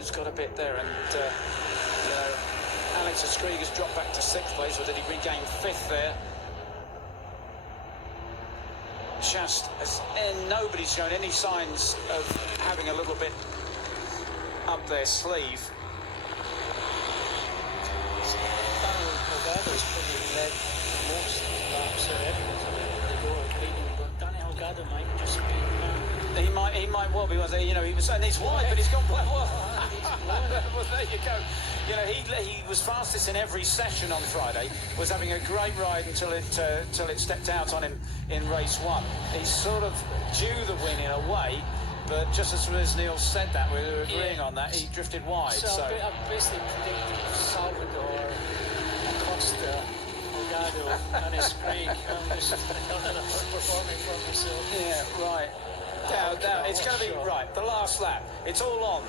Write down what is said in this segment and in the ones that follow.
who's got a bit there, and Alex Escriga's dropped back to 6th place, or did he regain 5th there? Just and nobody's shown any signs of having a little bit up their sleeve. Delgado's probably led most laps of everyone's a bit of the door leading, but Danny Delgado might just be. He might well be. You know, he was, and he's wide, but he's gone well. Well, there you go. You know, he was fastest in every session on Friday. Was having a great ride until it stepped out on him in race 1. He's sort of due the win in a way, but just as Neil said that, we were agreeing on that, he drifted wide. So I've basically predicted Salvador, Acosta, Delgado, and Escriga. I'm just performing for myself. Yeah, right. Now, it's going to be right. The last lap. It's all on.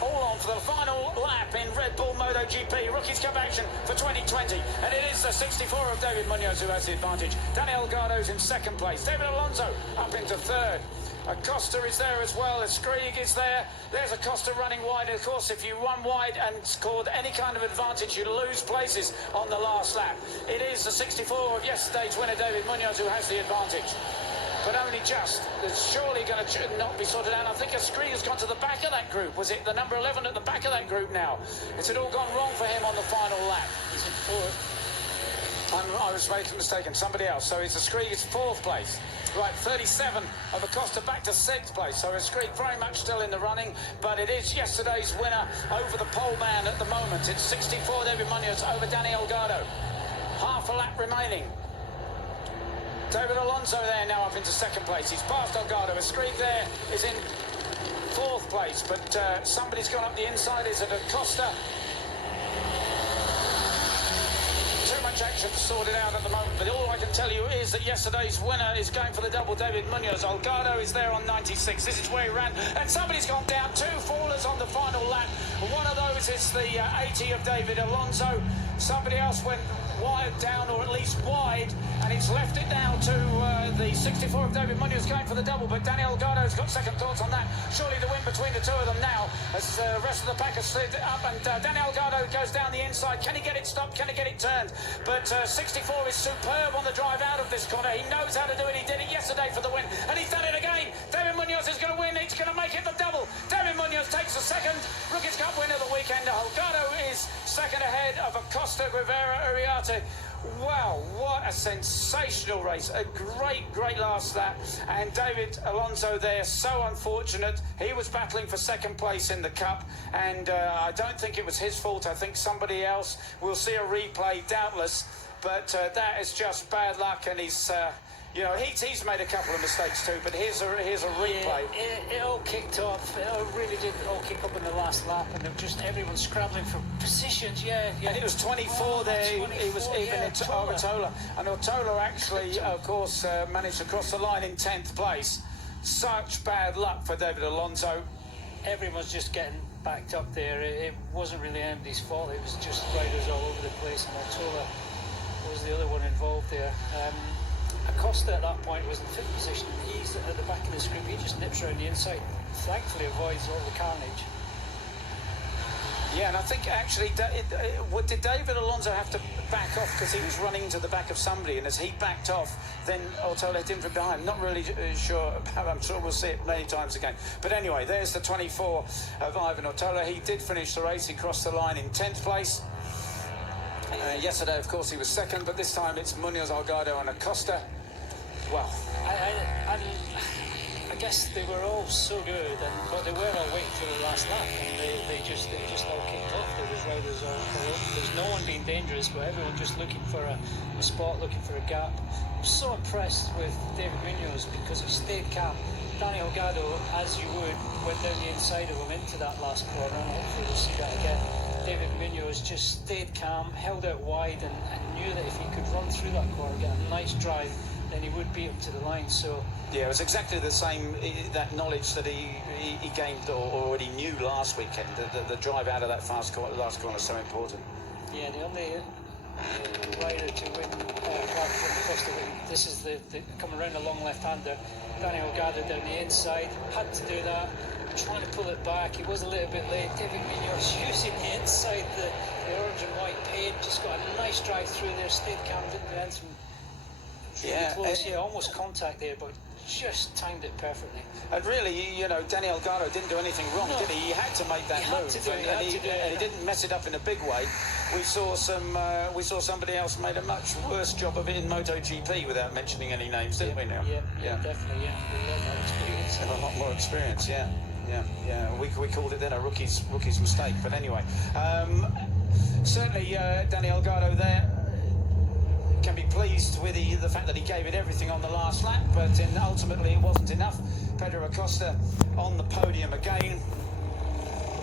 All on for the final lap in Red Bull MotoGP. Rookies Cup action for 2020. And it is the 64 of David Munoz who has the advantage. Daniel Gardo's in 2nd place. David Alonso up into 3rd. Acosta is there as well. Escriga is there. There's Acosta running wide. Of course, if you run wide and scored any kind of advantage, you lose places on the last lap. It is the 64 of yesterday's winner, David Munoz, who has the advantage. But only just. It's surely going to not be sorted out. I think Escriga's gone to the back of that group. Was it the number 11 at the back of that group now? Has it all gone wrong for him on the final lap? He's in 4th. I was mistaken. Somebody else. So it's Escriga's 4th place. Right, 37 of Acosta back to 6th place. So Escriga very much still in the running, but it is yesterday's winner over the pole man at the moment. It's 64 David Munoz over Daniel Gardo. Half a lap remaining. David Alonso there now up into 2nd place. He's passed Delgado. Escriga there is in 4th place, but somebody's gone up the inside. Is it Acosta? Too much action to sort it out at the moment, but all I can tell you is that yesterday's winner is going for the double. David Munoz. Delgado is there on 96. This is where he ran, and somebody's gone down. 2 fallers on the final lap. One of those is the 80 of David Alonso. Somebody else went wide down, or at least wide, and it's left it now to the 64 of David Munoz going for the double, but Daniel Gardo's got second thoughts on that. Surely the win between the two of them now, as the rest of the pack has slid up, and Daniel Gardo goes down the inside. Can he get it stopped? Can he get it turned? But 64 is superb on the drive out of this corner. He knows how to do it. He did it yesterday for the win, and he's done it again. David Munoz is going to win. He's going to make it the double. David Munoz takes the 2nd Rookies Cup win of the weekend. Delgado is 2nd ahead of Acosta, Rivera, Uriarte. Wow, what a sensational race. A great last lap. And David Alonso there, so unfortunate. He was battling for 2nd place in the Cup, and I don't think it was his fault. I think somebody else. We'll see a replay, doubtless. But that is just bad luck, and he's... you know, he's made a couple of mistakes too, but here's a replay. Yeah, it all kicked off. It all really did all kick up in the last lap, and just everyone scrambling for positions. Yeah. And it was 24 there. 24, he was even into Ortola. And Ortola actually, of course, managed to cross the line in 10th place. Such bad luck for David Alonso. Everyone's just getting backed up there. It wasn't really anybody's fault. It was just riders all over the place, and Ortola was the other one involved there. Acosta at that point was in 5th position. He's at the back of this group. He just nips around the inside. Thankfully avoids all the carnage. Yeah, and I think actually, did David Alonso have to back off because he was running to the back of somebody, and as he backed off, then Ortola hit him from behind. Not really sure about. I'm sure we'll see it many times again. But anyway, there's the 24 of Ivan Ortola. He did finish the race. He crossed the line in 10th place. Yesterday, of course, he was 2nd, but this time it's Munoz, Delgado, and Acosta. Well, I guess they were all so good, but they were all waiting for the last lap, and they just all kicked off. There was riders all over. There's no one being dangerous, but everyone just looking for a spot, looking for a gap. I'm so impressed with David Munoz because he stayed calm. Daniel Delgado, as you would, went down the inside of him into that last corner, and hopefully we'll see that again. David Munoz just stayed calm, held out wide, and knew that if he could run through that corner, get a nice drive, then he would beat him to the line. So yeah, it was exactly the same, that knowledge that he gained or already knew last weekend. The drive out of that last corner is so important. Yeah, the only rider to win, rather than Costa win. This is the coming around a long left-hander. Daniel gathered down the inside, had to do that, trying to pull it back. He was a little bit late. David Munoz using the inside, the orange and white paint, just got a nice drive through there, stayed calm, didn't do anything. Really close, almost contact there, but just timed it perfectly. And really, you know, Daniel Gardo didn't do anything wrong, did he? He had to make that move, and he didn't mess it up in a big way. We saw somebody else made a much worse job of it in MotoGP without mentioning any names, didn't we? Now, yeah, definitely, yeah. We love that experience. And a lot more experience, yeah. We called it then a rookie's mistake, but anyway, certainly Daniel Gardo there can be pleased with the fact that he gave it everything on the last lap, but ultimately it wasn't enough. Pedro Acosta on the podium again,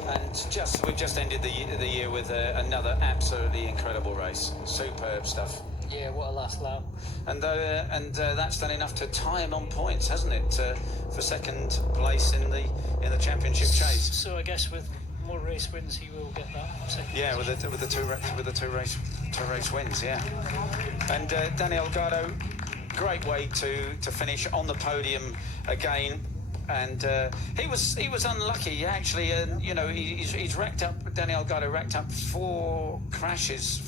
and we've just ended the year with another absolutely incredible race. Superb stuff. Yeah, what a last lap. And that's done enough to tie him on points, hasn't it, for second place in the championship chase. So I guess with more race wins, he will get that second. Yeah, with the two race wins. Yeah, and Daniel Gardo, great way to finish on the podium again. And he was unlucky actually. You know, he's racked up. Daniel Gardo racked up four crashes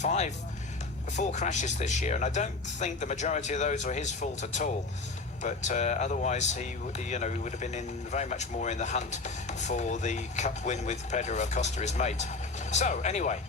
this year, and I don't think the majority of those were his fault at all. But otherwise, he would have been very much more in the hunt for the cup win with Pedro Acosta, his mate. So anyway,